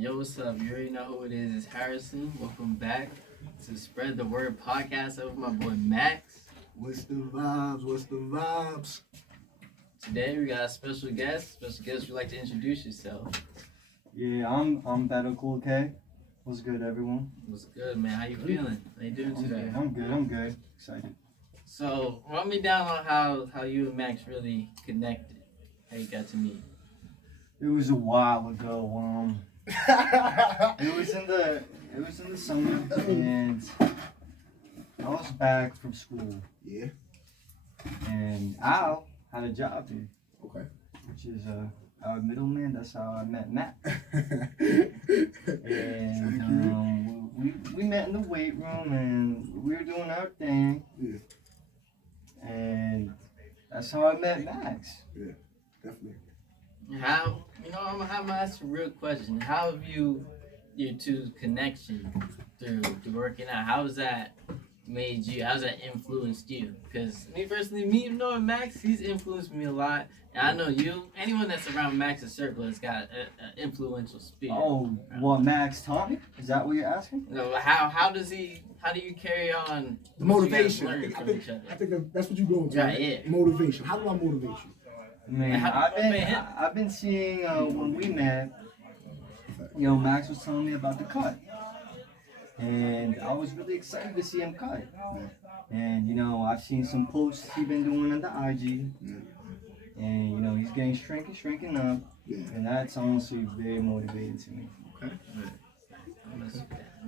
Yo, what's up? You already know who it is. It's Harrison. Welcome back to Spread the Word podcast with my boy Max. What's the vibes? What's the vibes? Today we got a special guest. Special guest, would you like to introduce yourself? Yeah, I'm Better Cool K. What's good, everyone? What's good, man? How you feeling? How you doing today? I'm good. Excited. So, run me down on how you and Max really connected. How you got to meet. It was a while ago. It was in the summer, and I was back from school, Yeah. and Al had a job here, Okay. which is our middleman. That's how I met Matt. And we met in the weight room, and we were doing our thing. Yeah. And that's how I met Max. Yeah. Definitely. How, I'm gonna ask a real question. How have your two connection through working out? How's that influenced you? Because me personally, knowing Max, he's influenced me a lot. And I know you, anyone that's around Max's circle has got an influential spirit. Oh, what Max taught me? Is that what you're asking? How do you carry on The motivation. what you guys learn from each other? I think that's what you're going to. Right, yeah. Motivation. How do I motivate you? Man, I've been seeing when we met, Max was telling me about the cut. And I was really excited to see him cut. And, I've seen some posts he's been doing on the IG. And, he's getting shrinking up. Yeah. And that's honestly very motivating to me. Okay.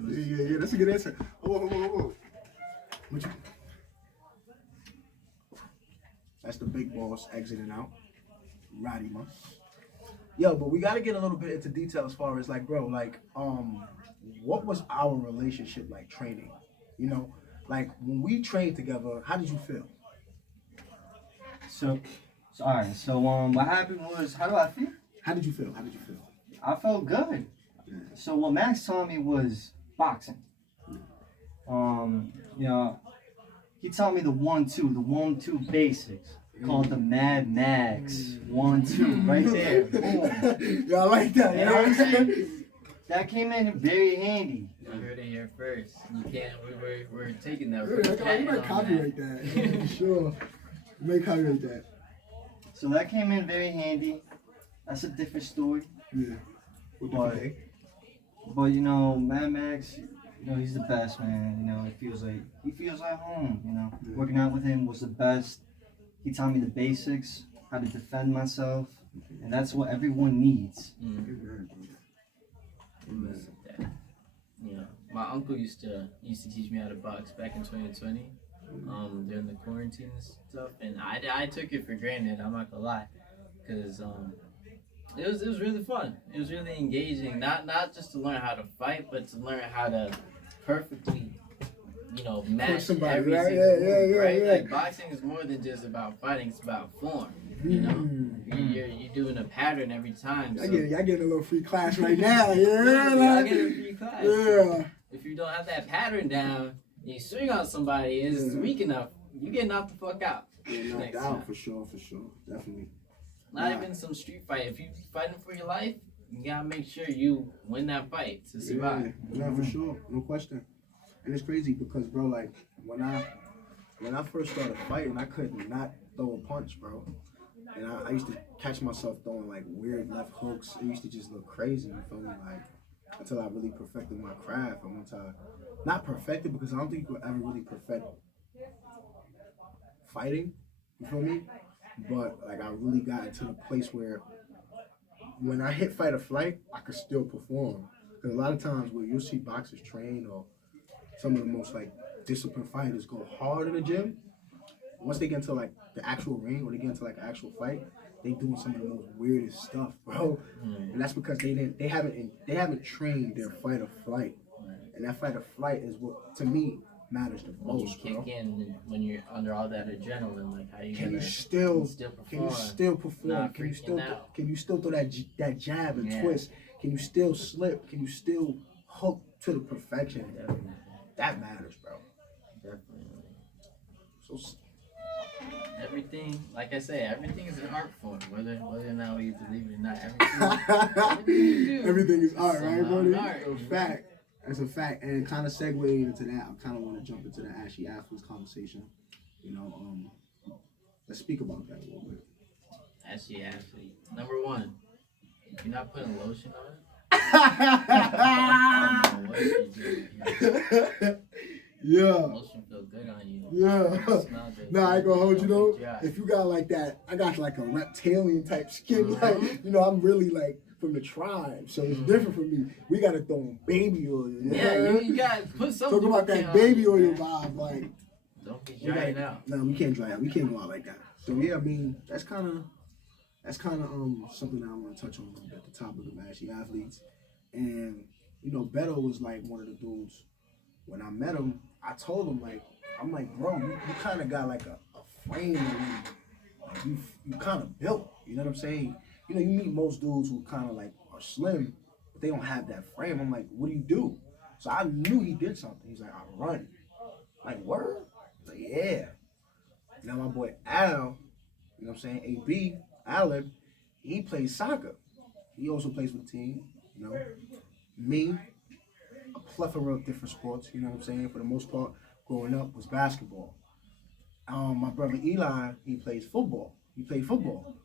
Yeah. That's a good answer. Whoa. That's the big boss exiting out. Roddy Mus. Yo, but we got to get a little bit into detail as far as what was our relationship like training? When we trained together, how did you feel? So all right. So what happened was, how do I feel? How did you feel? I felt good. So what Max taught me was boxing. He taught me the 1-2 basics. Called the Mad Max 1-2 right there. Boom. Yeah, I like that. And honestly, that came in very handy. You heard it here first. You can't. We're taking that. You might copyright that. For sure. You may copyright that. So that came in very handy. That's a different story. Yeah. But Mad Max, he's the best, man. He feels like home. Working out with him was the best. He taught me the basics, how to defend myself, and that's what everyone needs. My uncle used to teach me how to box back in 2020, during the quarantine and stuff, and I took it for granted. I'm not gonna lie, because it was really fun. It was really engaging. Not just to learn how to fight, but to learn how to perfectly match somebody, every right? single move, Yeah. right? Like boxing is more than just about fighting; it's about form. You're doing a pattern every time. So. I get a little free class right now. I get a free class. Yeah. If you don't have that pattern down, you swing on somebody and it's weak enough, you get knocked the fuck out. Yeah, knocked out for sure, definitely. Not even some street fight. If you fighting for your life, you gotta make sure you win that fight to survive. Yeah, for sure, no question. And it's crazy because, bro, like when I first started fighting, I could not throw a punch, bro. And I used to catch myself throwing like weird left hooks. It used to just look crazy, you feel me? Like until I really perfected my craft, and once I not perfected because I don't think you could ever really perfect fighting, you feel me? But like I really got into the place where when I hit fight or flight, I could still perform. Because a lot of times where you'll see boxers train or some of the most like disciplined fighters go hard in the gym. Once they get into like the actual ring or they get into like an actual fight, they doing some of the most weirdest stuff, bro. And that's because they haven't trained their fight or flight. And that fight or flight is what to me matters the most, bro. Kick in when you're under all that adrenaline, like how you can still perform? Can you still perform? Can you still throw that jab and twist? Can you still slip? Can you still hook to the perfection? That matters, bro. Definitely. So everything, like I say, everything is an art form. Whether or not we believe it or not, everything you do, everything is art, right, buddy? Art, A fact. That's a fact. And kind of segueing into that, I kind of want to jump into the Ashy Athletes conversation. You know, let's speak about that a little bit. Ashy athlete. Number one, if you're not putting lotion on it, I don't know what you're doing. Yeah. Lotion feel good on you. Yeah. Smell good. Nah, I ain't gonna hold you though. Dry. If you got like that, I got like a reptilian type skin. Like, you know, I'm really like from the tribe, so it's different for me. We gotta throw in baby oil. Yeah, you gotta put something. Talk about that baby oil vibe, like. Don't be drying out. No, we can't dry out. We can't go out like that. So yeah, I mean, that's kind of something that I want to touch on at the topic of Ashy Athletes. And you know, Beto was like one of the dudes. When I met him, I told him I'm like, bro, you kind of got like a frame of you. Like you kind of built. You know what I'm saying? You know, you meet most dudes who kind of like are slim, but they don't have that frame. I'm like, what do you do? So I knew he did something. He's like, I run. I'm like, word? I was like, yeah. Now my boy Al, you know what I'm saying? AB, Aleb, he plays soccer. He also plays for the team, you know. Me, a plethora of different sports, you know what I'm saying? For the most part, growing up was basketball. My brother Eli, he plays football. He played football.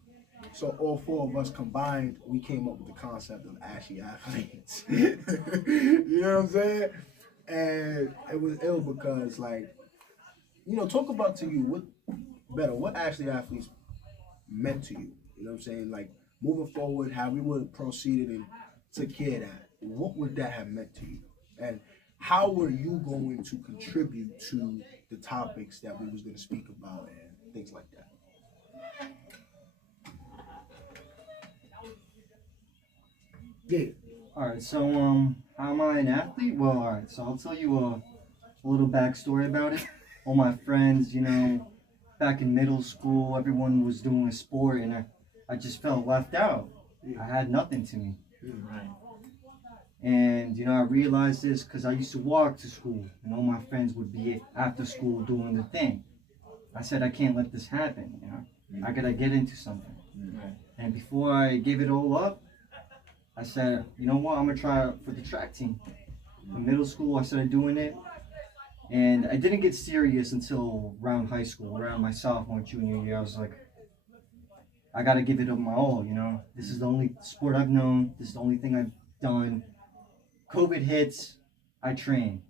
So all four of us combined, we came up with the concept of Ashy Athletes. You know what I'm saying? And it was ill because, like, you know, talk about to you what Ashley Athletes meant to you. You know what I'm saying? Like, moving forward, how we would have proceeded and took care of that. What would that have meant to you? And how were you going to contribute to the topics that we was going to speak about and things like that? Yeah. All right, so how am I an athlete? Well, all right, so I'll tell you a little backstory about it. All my friends, you know, back in middle school, everyone was doing a sport, and I just felt left out. I had nothing to me. Right. And, you know, I realized this because I used to walk to school, and all my friends would be after school doing their thing. I said, I can't let this happen, you know. I got to get into something. Right. And before I gave it all up, I said, you know what, I'm going to try out for the track team. In middle school, I started doing it. And I didn't get serious until around high school, around my sophomore, junior year. I was like, I got to give it up my all, you know. This is the only sport I've known. This is the only thing I've done. COVID hits, I train.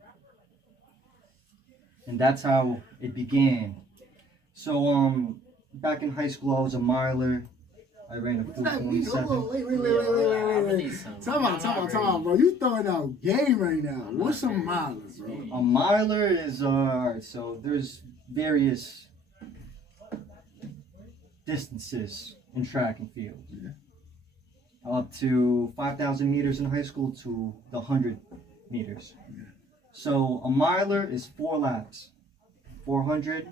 And that's how it began. So, back in high school, I was a miler. I ran a 427. Wait. Time out, bro. You throwing out game right now. What's a miler, bro? A miler is, alright, so there's various distances in track and field. Yeah. Up to 5,000 meters in high school to the 100 meters. Yeah. So a miler is 4 laps. 400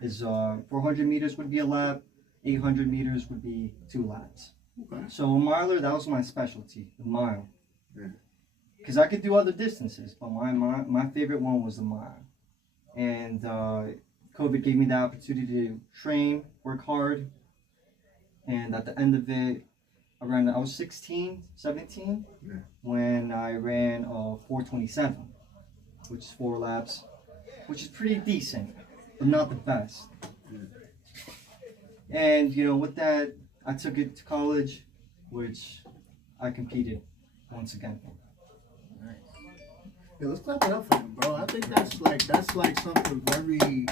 meters would be a lap. 800 meters would be 2 laps. Okay. So a miler, that was my specialty, the mile. Yeah. Because I could do other distances, but my favorite one was the mile. And COVID gave me the opportunity to train, work hard, and at the end of it, I was 16, 17, when I ran 427, which is 4 laps, which is pretty decent, but not the best. And, you know, with that, I took it to college, which I competed once again. Nice. Yeah, let's clap it up for him, bro. I think that's like something very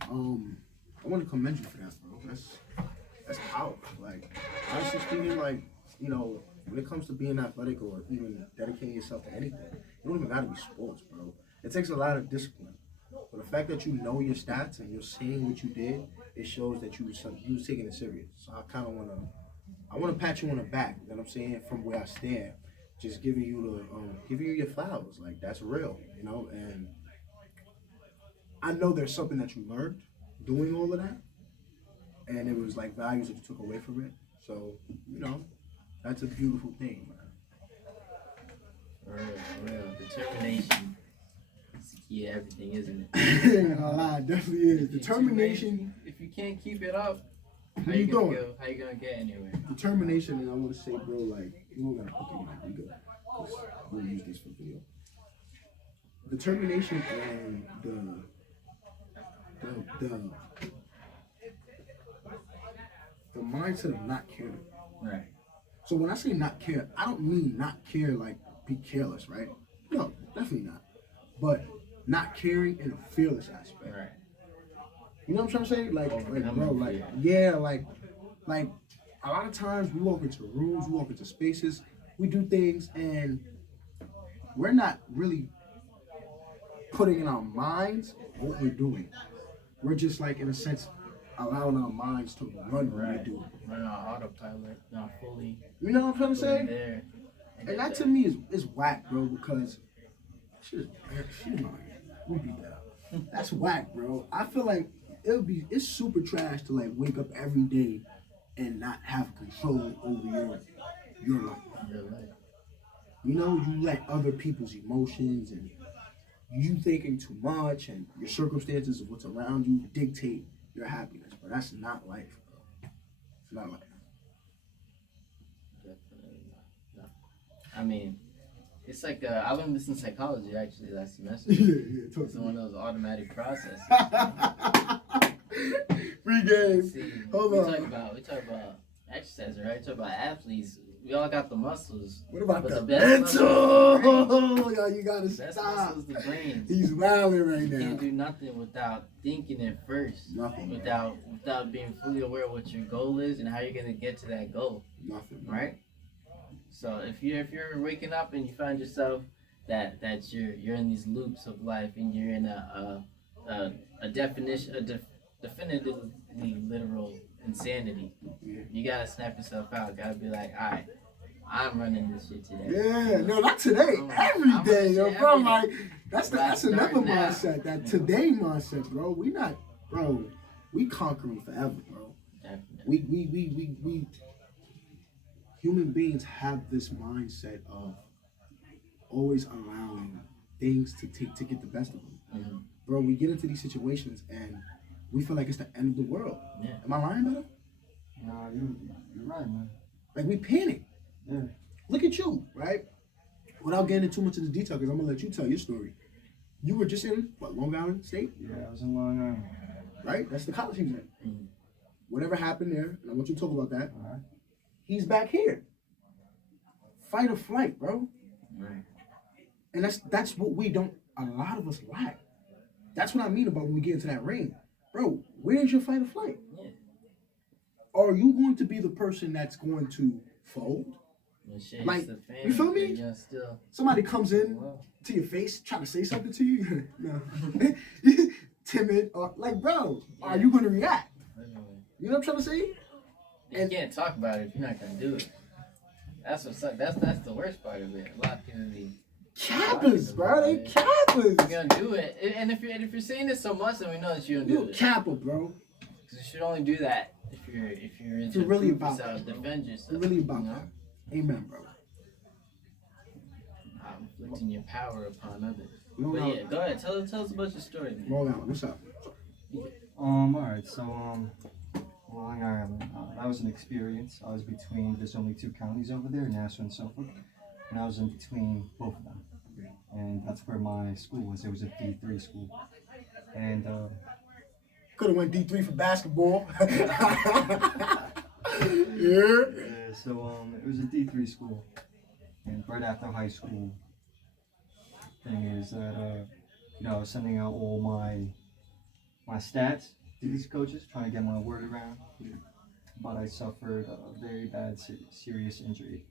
I want to commend you for that, bro. That's powerful. Like, honestly speaking, like, you know, when it comes to being athletic or even dedicating yourself to anything, you don't even gotta be sports, bro. It takes a lot of discipline. But the fact that you know your stats and you're saying what you did, it shows that you was taking it serious. So I wanna pat you on the back. You know what I'm saying? From where I stand, just giving you your flowers. Like, that's real, you know. And I know there's something that you learned doing all of that, and it was like values that you took away from it. So, you know, that's a beautiful thing, man. For real. Determination is the key to everything, isn't it? It definitely is. Determination. If you can't keep it up, How you doing? How you gonna get anywhere? Determination, and I want to say, bro, like, we don't gotta put it in, we good. 'Cause we'll use this for video. Determination and the the mindset of not caring. Right. So when I say not care, I don't mean not care like be careless, right? No, definitely not. But not caring in a fearless aspect. Right. You know what I'm trying to say? Like bro, like like a lot of times we walk into rooms, we walk into spaces, we do things, and we're not really putting in our minds what we're doing. We're just like, in a sense, allowing our minds to run what we do. Run on autopilot, not fully. You know what I'm trying to say? There. And that to me is whack, bro, because she's mine. We beat that up. That's whack, bro. I feel like it's super trash to like wake up every day and not have control over your life. You know, you let other people's emotions and you thinking too much and your circumstances of what's around you dictate your happiness, but that's not life, bro. It's not life. Definitely not. No. I mean, it's like I learned this in psychology actually last semester. It's one of those automatic processes. Free game. See, Hold we on. talk about exercise, right? We talk about athletes. We all got the muscles. What about but the best mental? Yo, you gotta best stop. muscle is the brain. He's wilding right You now. can't do nothing without thinking it first. Nothing. Without being fully aware of what your goal is and how you're gonna get to that goal. Nothing. Right? So if you're waking up and you find yourself that you're in these loops of life and you're in a definitively literal insanity, you gotta snap yourself out. Gotta be like, all right, I'm running this shit today. Yeah, no, not today. Every day, yo, bro. Like that's another mindset. That today mindset, bro. We conquering forever, bro. Definitely. We human beings have this mindset of always allowing things to get the best of them. Mm-hmm. Bro, we get into these situations and we feel like it's the end of the world. Yeah. Am I lying, brother? No, you're right, man. Like we panic. Yeah. Look at you, right? Without getting into too much of the detail, because I'm gonna let you tell your story. You were just in Long Island State? Yeah, I was in Long Island. Right? That's the college he was in. Mm-hmm. Whatever happened there, and I want you to talk about that. All right. He's back here. Fight or flight, bro. Right. And that's what a lot of us lack. That's what I mean about when we get into that ring. Bro, where's your fight or flight? Yeah. Are you going to be the person that's going to fold? Like, you feel me? Somebody comes in to your face, trying to say something to you. No. Timid. Or like, bro, are you going to react? You know what I'm trying to say? You can't talk about it if you're not going to do it. That's what sucks. That's the worst part of it. A lot of people be cappers, bro. They cappers. You're gonna do it, and if you're saying it so much, then we know that you don't do it. You capper, bro. Because you should only do that if you're really about yourself, defend yourself. You're really about that. Amen, bro. Inflicting your power upon others. Long but Island. yeah, go ahead. Tell us about your story, man. Long Island, what's up? Alright, so Long Island. That was an experience. I was between, there's only two counties over there, Nassau and Suffolk, and I was in between both of them. And that's where my school was. It was a D3 school. And could have went D3 for basketball. So it was a D3 school. And right after high school, thing is that I was sending out all my stats to these coaches, trying to get my word around. But I suffered a very bad, serious injury.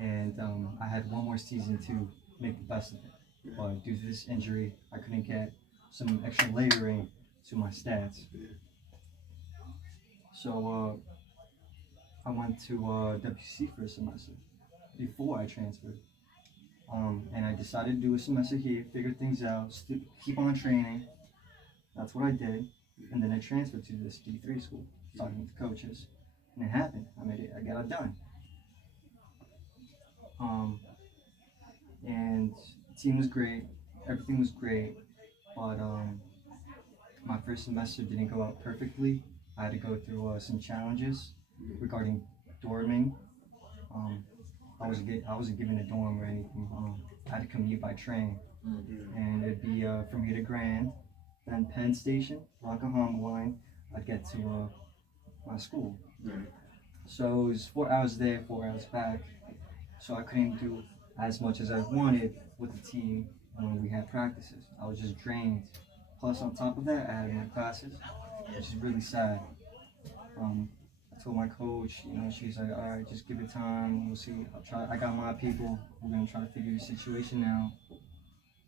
And I had one more season to make the best of it. But due to this injury, I couldn't get some extra layering to my stats. So I went to WC for a semester before I transferred. And I decided to do a semester here, figure things out, keep on training. That's what I did. And then I transferred to this D3 school, talking with the coaches. And it happened. I got it done. And the team was great. Everything was great. But my first semester didn't go out perfectly. I had to go through some challenges regarding dorming. Um, I wasn't given a dorm or anything. I had to commute by train, and it'd be from here to Grand, then Penn Station, Rockahoma line. I'd get to my school. So it was 4 hours there, 4 hours back. So I couldn't do as much as I wanted with the team when we had practices. I was just drained. Plus, on top of that, I had my classes, which is really sad. I told my coach, she's like, all right, just give it time. We'll see. I'll try. I got my people. We're gonna try to figure the situation out.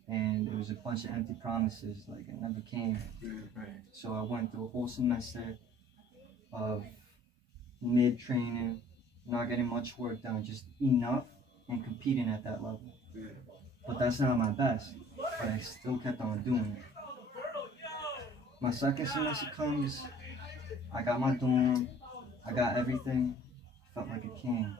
And it was a bunch of empty promises, like it never came. Right. So I went through a whole semester of mid-training, not getting much work done, just enough and competing at that level. But that's not my best, but I still kept on doing it. My second semester comes, I got my dorm, I got everything, felt like a king.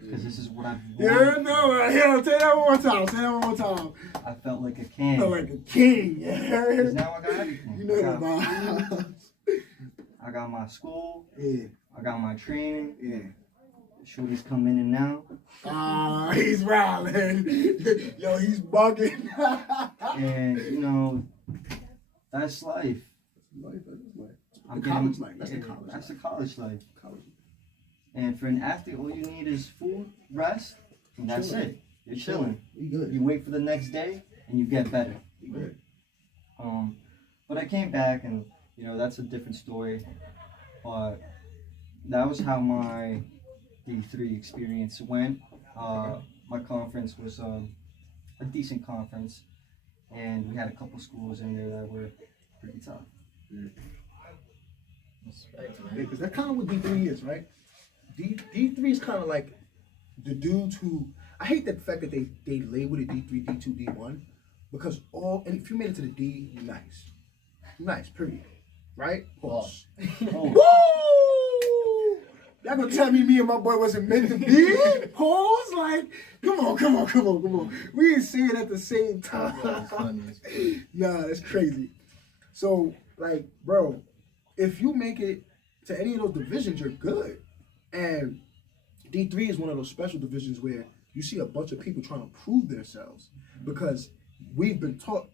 Because this is what I've wanted. Say that one more time. I felt like a king. Felt like a king, yeah. Because now I got everything. You know the vibes. I got my school. Yeah. I got my training. Yeah. Shorty's coming in now. He's wilding. Yo, he's bugging. And, that's life. The college life. That's the college life. That's the college life. And for an athlete, all you need is food, rest, and that's it. You're chilling. You good. You wait for the next day, and you get better. You good. But I came back, and that's a different story. But that was how my D3 experience went. My conference was a decent conference, and we had a couple schools in there that were pretty tough. Respect, man. Yeah, because that's kind of what D3 is, right? D3 is kind of like the dudes who, I hate the fact that they label it D3, D2, D1, because and if you made it to the D, you're nice. Nice, period. Right? Pause. Woo! Y'all gonna tell me and my boy wasn't meant to be? Pause? Like, come on. We ain't saying it at the same time. That's funny. Nah, that's crazy. So, like, bro, if you make it to any of those divisions, you're good. And D3 is one of those special divisions where you see a bunch of people trying to prove themselves, because we've been taught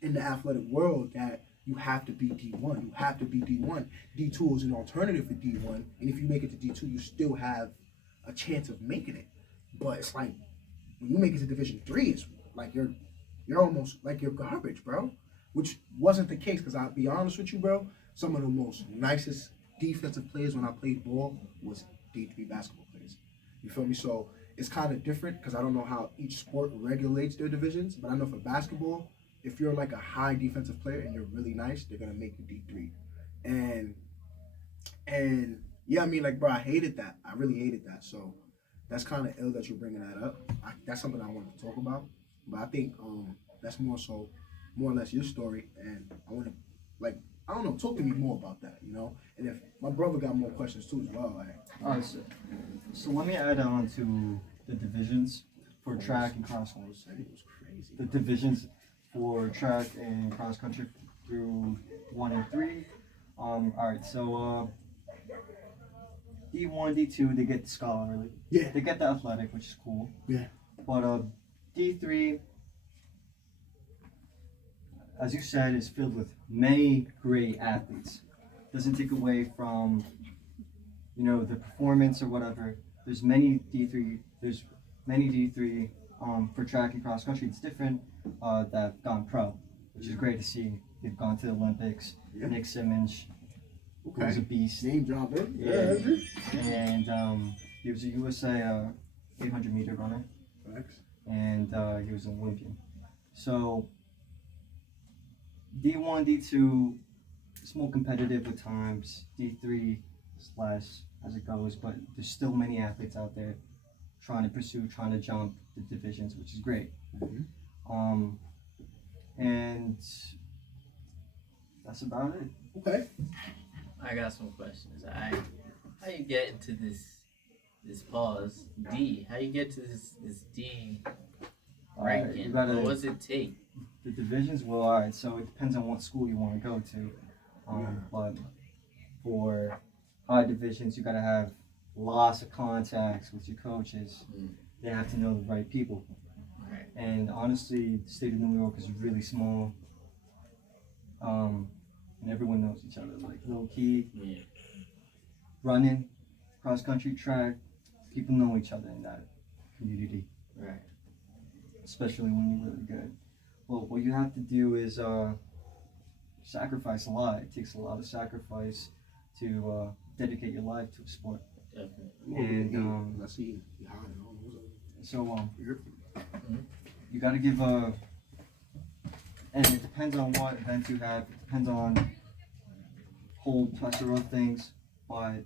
in the athletic world that you have to be D1. You have to be D1. D2 is an alternative for D1. And if you make it to D2, you still have a chance of making it. But it's like, when you make it to Division 3, it's like you're almost like you're garbage, bro. Which wasn't the case, because I'll be honest with you, bro. Some of the most nicest defensive players when I played ball was D3 basketball players. You feel me? So it's kind of different, because I don't know how each sport regulates their divisions. But I know for basketball, if you're like a high defensive player and you're really nice, they're gonna make you D3. And yeah, I mean, like, bro, I hated that. I really hated that. So that's kind of ill that you're bringing that up. That's something I wanted to talk about. But I think that's more or less your story. And I want to, like, I don't know, talk to me more about that, And if my brother got more questions too as well. All right, so let me add on to the divisions for track and cross country. It was crazy. The divisions for track and cross country through 1 and 3. All right, so D1, D2, they get the scholarly. Yeah. They get the athletic, which is cool. Yeah. But D3, as you said, is filled with many great athletes. Doesn't take away from, the performance or whatever. There's many D3. For track and cross country. It's different. That have gone pro, which is great to see. They've gone to the Olympics. Yeah. Nick Simmons, who was a beast. Name drop it. Yeah. And he was a USA 800-meter runner. Thanks. And he was an Olympian. So D1, D2, it's more competitive at times. D3 is less as it goes, but there's still many athletes out there trying to jump the divisions, which is great. Mm-hmm. And that's about it. Okay. I got some questions. How you get into this pause D? How you get to this D ranking? What does it take? The divisions, well, all right. So it depends on what school you want to go to. But for high divisions, you gotta have lots of contacts with your coaches. They have to know the right people. Right. And honestly, the state of New York is really small. And everyone knows each other. Like low key, running, cross country, track, people know each other in that community. Right. Especially when you're really good. Well, what you have to do is sacrifice a lot. It takes a lot of sacrifice to dedicate your life to a sport. Definitely. And let's see. so you got to give a. And it depends on what event you have. It depends on a whole plethora of things, but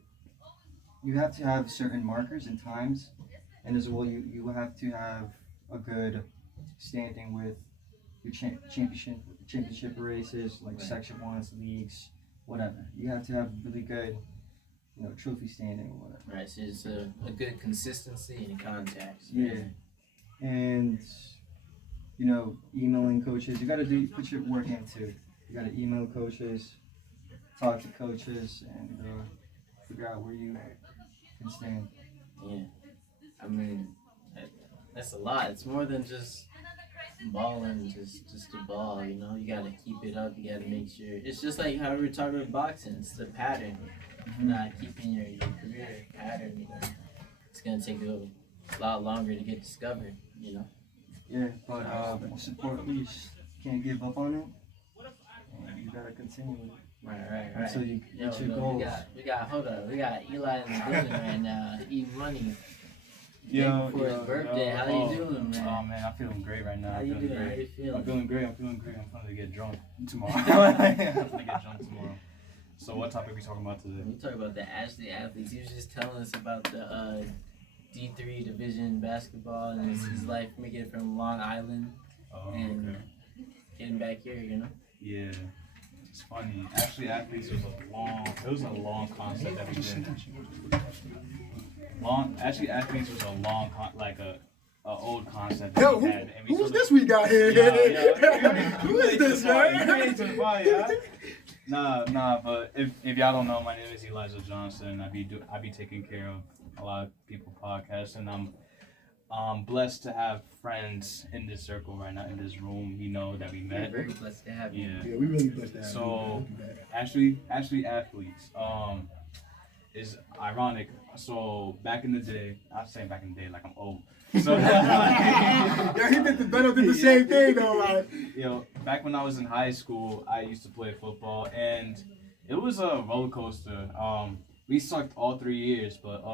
you have to have certain markers and times, and as well you have to have a good standing with your championship races, like section ones, leagues, whatever. You have to have really good, trophy standing or whatever. Right. So it's a good consistency and contacts. Yeah, and emailing coaches. You got to put your work into. You got to email coaches, talk to coaches, and figure out where you can stand. Yeah. I mean, that's a lot. It's more than just balling, just a ball. You gotta keep it up. You gotta make sure. It's just like how we were talking about boxing. It's the pattern. Not keeping your career pattern. It's gonna take a lot longer to get discovered. Yeah, but most importantly, can't give up on it. And you gotta continue with it. Right. Until you reach your goals. We got hold up. We got Eli in the building right now. Eating money. Yo, for his birthday. How you doing, man? Oh man, I'm feeling great right now. How you doing? How you feeling? I'm feeling great. I'm feeling to get drunk tomorrow. I'm gonna get drunk tomorrow. So what topic are we talking about today? We talk about the Ashley athletes. He was just telling us about the D3 division basketball and his life making it from Long Island and getting back here. Yeah. It's funny. Actually, athletes was a long concept that we did. Athletes was a old concept that we had. And Who's this we got here? Who is this, man? Nah, but if y'all don't know, my name is Elijah Johnson. I be taking care of a lot of people podcasts, and I'm blessed to have friends in this circle right now, in this room, that we met. Very blessed to have you. Yeah, we really blessed to have you. So, actually athletes, is ironic. So, back in the day, I'm saying back in the day like I'm old. So, yeah, he did the same thing though, like. Back when I was in high school, I used to play football, and it was a roller coaster. We sucked all 3 years, but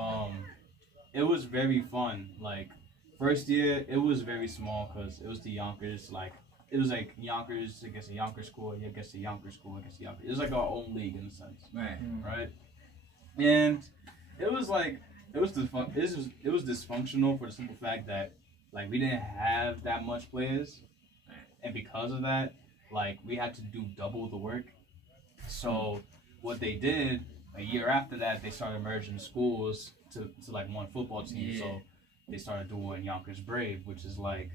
it was very fun. Like, first year, it was very small because it was the Yonkers. Like, it was like Yonkers against a Yonkers school, against a Yonkers school, against a Yonkers. It was like our own league in a sense. Right? And it was like, it was dysfunctional for the simple fact that, like, we didn't have that much players. And because of that, like, we had to do double the work. So what they did, a year after that, they started merging schools to like one football team. Yeah. So they started doing Yonkers Brave, which is like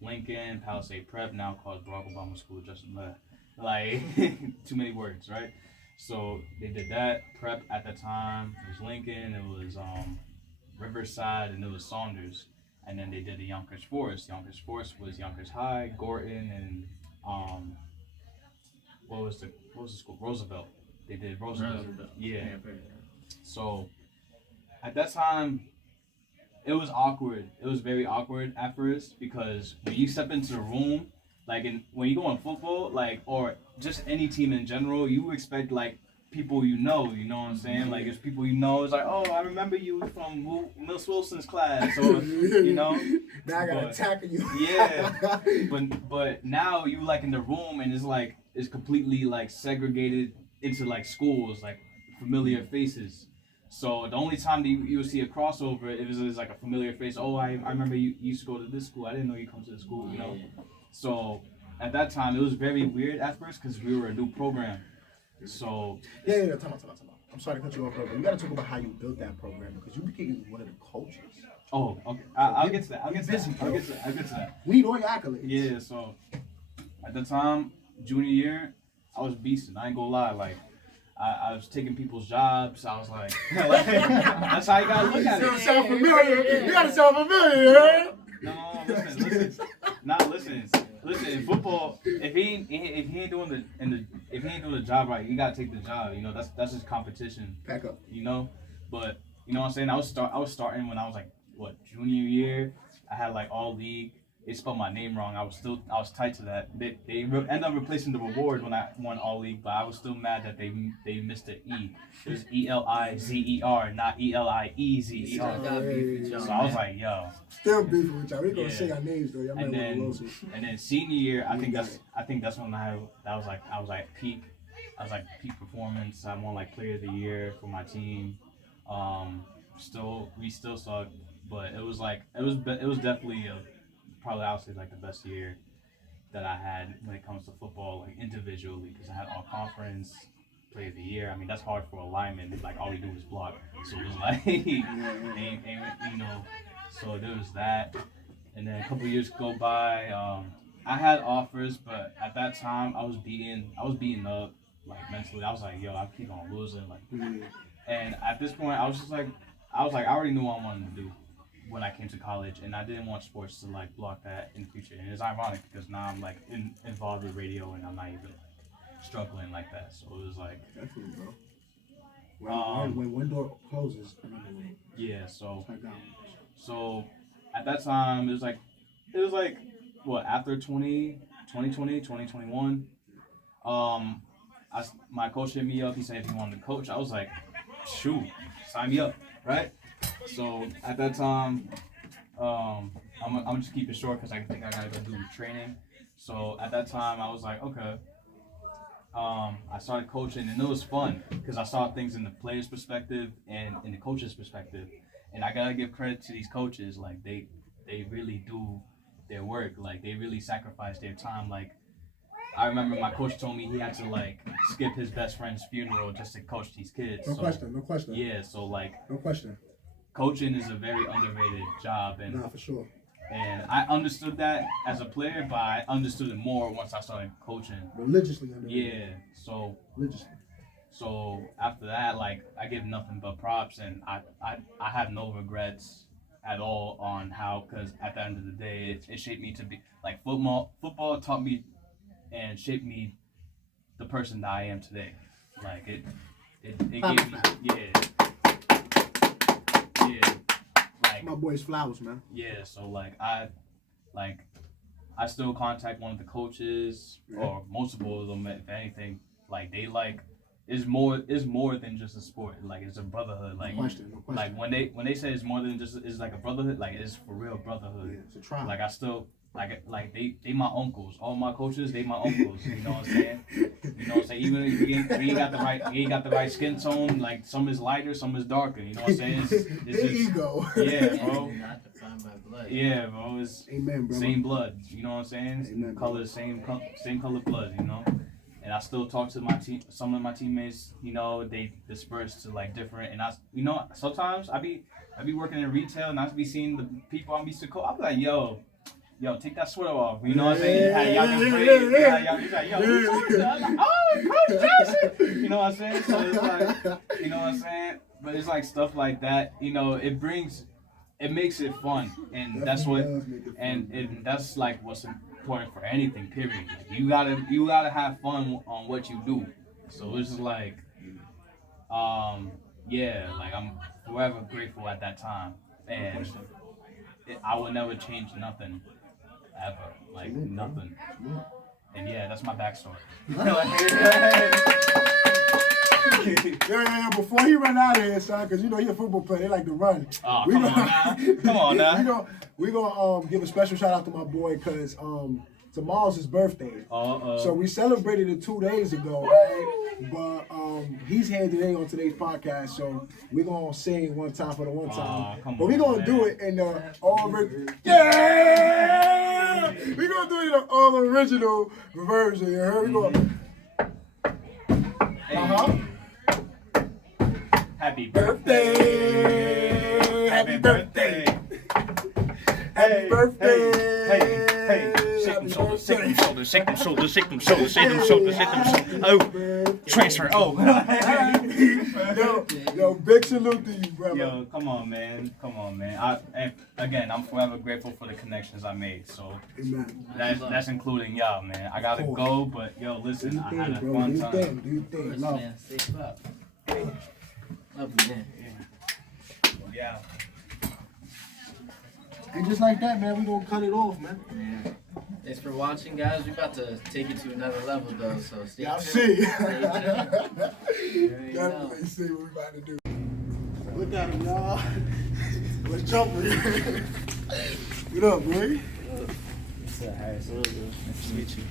Lincoln, Palisade Prep, now called Barack Obama School of Justice. Like, too many words, right? So they did that. Prep at the time, it was Lincoln, it was Riverside, and it was Saunders. And then they did the Yonkers Forest. Yonkers Forest was Yonkers High, Gorton, and what was the school? Roosevelt. They did Roosevelt. Yeah. So at that time, it was awkward. It was very awkward at first because when you step into the room, like when you go on football, like, or just any team in general, you expect like people you know what I'm saying? Like, it's people it's like, oh, I remember you from Miss Wilson's class, or Now I gotta tackle you. Yeah, but now you like in the room and it's completely like segregated into like schools, like familiar faces. So the only time that you'll see a crossover if it's like a familiar face. Oh, I remember you used to go to this school. I didn't know you come to the school. So at that time it was very weird at first because we were a new program. So yeah. Time out. I'm sorry to cut you off, bro. But you got to talk about how you built that program because you became one of the coaches. Oh, okay. I'll get to that. I'll get to that. We need all your accolades. Yeah. So at the time, junior year, I was beasting. I ain't gonna lie. Like, I was taking people's jobs. I was like that's how you gotta look at it. Sound familiar? You gotta sound familiar, right? No, listen. In football, if he ain't doing the job right, you gotta take the job. You know, that's just competition. Pack up. You know, but you know what I'm saying. I was starting when I was like junior year. I had like all league. They spelled my name wrong. I was tight to that. They ended up replacing the reward when I won all league, but I was still mad that they missed the E. It was Elizer, not Eliezer. So I was like, yo. Still beefing with y'all. We gonna say our names though. Y'all might want to and then senior year, I think that's when I was like peak performance. I won like player of the year for my team. We still sucked, but it was definitely probably I would say like the best year that I had when it comes to football, like individually, because I had all conference, player of the year. I mean, that's hard for a lineman. Like all we do is block, so it was like, you know, so there was that. And then a couple years go by. I had offers, but at that time I was beaten up like mentally. I was like, yo, I keep on losing, like. And at this point, I was like, I already knew what I wanted to do when I came to college, and I didn't want sports to like block that in the future. And it's ironic because now I'm like involved with radio, and I'm not even like struggling like that. So it was like definitely, bro. When one door closes, another one. Yeah. So at that time, it was like what after 2020, 2021. My coach hit me up. He said if he wanted to coach, I was like, shoot, sign me up, right? So at that time, I'm just keep it short because I think I gotta go do training. So at that time, I was like, okay. I started coaching, and it was fun because I saw things in the player's perspective and in the coach's perspective. And I gotta give credit to these coaches, like they really do their work, like they really sacrifice their time. Like I remember my coach told me he had to like skip his best friend's funeral just to coach these kids. No question. Yeah, so like no question. Coaching is a very underrated job, and for sure. And I understood that as a player, but I understood it more once I started coaching. Religiously underrated. Yeah, so religiously. So after that, like I give nothing but props, and I have no regrets at all on how, because at the end of the day, it shaped me to be like football taught me and shaped me the person that I am today. Like it gave me like my boy's flowers, man. Yeah, so like I still contact one of the coaches or multiple of them, if anything. Like they like is more than just a sport. Like it's a brotherhood. Like no question. Like when they say it's more than just it's like a brotherhood. Like it's for real brotherhood. Yeah, it's a tribe. Like I still like they my uncles. All my coaches, they my uncles. You know what I'm saying? You know what I'm saying? Even if you ain't got the right skin tone. Like some is lighter, some is darker. You know what I'm saying? It's just, ego. Yeah, bro. Not defined by blood. Yeah, bro. It's amen, bro. Same blood. You know what I'm saying? Amen, color, same color blood. You know. And I still talk to my team. Some of my teammates, you know, they disperse to like different. And I, you know, sometimes I be working in retail, and I be seeing the people I'm used to coach. I be like, yo, take that sweater off. You know what I'm saying? Y'all can break. He's like, yo, who told you? I'm like, oh, Coach Johnson. You know what I'm saying? So it's like, you know what I'm saying? But it's like stuff like that. You know, it makes it fun, and that's what, and that's like what's important for anything. Period. Like, you gotta have fun on what you do. So it's just like, yeah, like I'm forever grateful at that time, and I would never change nothing. Ever. Like nothing. And yeah, that's my backstory. Yeah. Before he run out of here, son, because you know you're a football player, they like to run. Oh, come on now. We gonna give a special shout out to my boy, because tomorrow's his birthday. So we celebrated it 2 days ago, right? But he's here today on today's podcast, so we're gonna sing one time for the one time. But we're gonna do it in the we're gonna do it in the all original version. You heard? We gonna Happy birthday! Happy birthday! Happy birthday! Hey! Shake them shoulders, shake them shoulders, shake them shoulders, shake them shoulders, shake them shoulders, shake them shoulders. Oh, transfer. Oh. Yo, big salute to you, brother. Yo, come on, man. And again, I'm forever grateful for the connections I made. So that's including y'all, man. I gotta go, but yo, listen, I had a fun time. Do you think? Love. Man, stay up. Love you, man. Yeah. And just like that, man, we gonna cut it off, man. Yeah. Thanks for watching, guys. We're about to take it to another level, though, so stay Y'all tuned. see. Stay Definitely see what we about to do. Look at him, y'all. Let's jump in. What up, boy? What's up, Harris? Nice to meet you.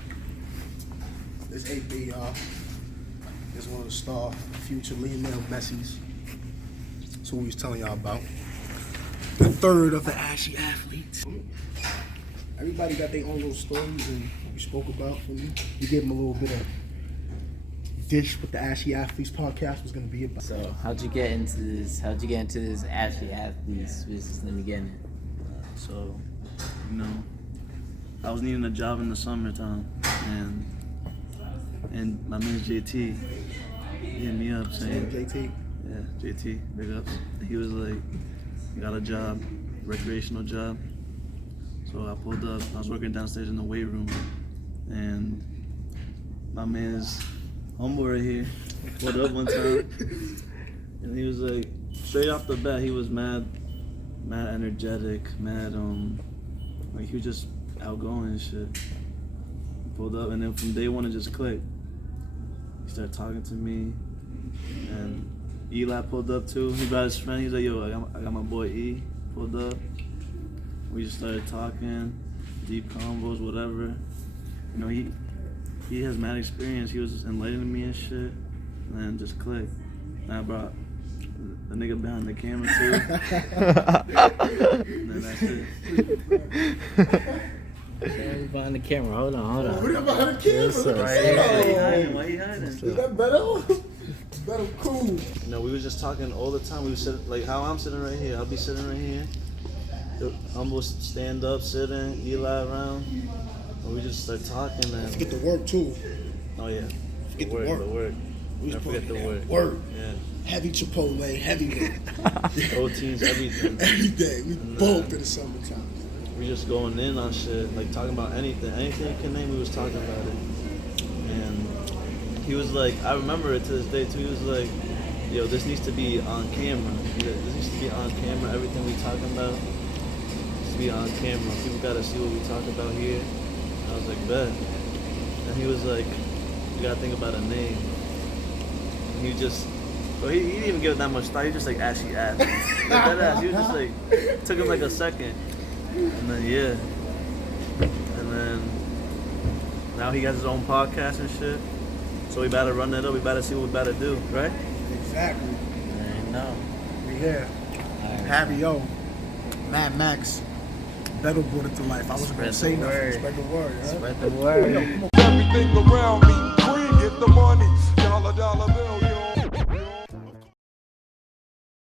This 8B, y'all. It's one of the star future Lionel Messi's. That's what we was telling y'all about. The third of the Ashy athletes. Everybody got their own little stories, and we spoke about for me. We gave them a little bit of dish what the Ashy Athletes podcast was going to be about. So, how'd you get into this Ashy Athletes business in the beginning? So, I was needing a job in the summertime, and my man's JT, he hit me up saying, JT? Yeah, JT, big ups. He was like, you got a job, recreational job. So I pulled up, I was working downstairs in the weight room, and my man's homeboy right here pulled up one time, and he was like, straight off the bat, he was mad energetic, like he was just outgoing and shit. He pulled up, and then from day one it just clicked. He started talking to me, and Eli pulled up too. He brought his friend. He's like, yo, I got my boy E. Pulled up. We just started talking, deep combos, whatever. He has mad experience. He was enlightening me and shit, and then just clicked. And I brought the nigga behind the camera too. And then that's it. Behind the camera. Hold on. What behind the camera? What's up? Why you hiding? Is that better? Better cool. We was just talking all the time. We was sitting, like how I'm sitting right here. I'll be sitting right here. Almost stand up, sitting, Eli around. And we just start talking, man. Forget the work too. Oh yeah. Forget the work. We Never forget the work. Work. Yeah. Heavy Chipotle, heavyweight. OTs, everything. Every day. We both in the summertime. We just going in on shit, like talking about anything. Anything you can name, we was talking about it. And he was like, I remember it to this day too, he was like, yo, this needs to be on camera. This needs to be on camera, everything we talking about. Be on camera. People gotta see what we talk about here. I was like, bet. And he was like, you gotta think about a name. And he just, he didn't even give it that much thought. He just like Ashy asked. Like that ass. He was just like, took him like a second. And then and then now he got his own podcast and shit. So we better run that up. We better see what we better do, right? Exactly. I know. We here. Harry O, Mad Max. Better brought it to life. I wasn't going to say nothing. Spread the word. Spread the word. Everything around me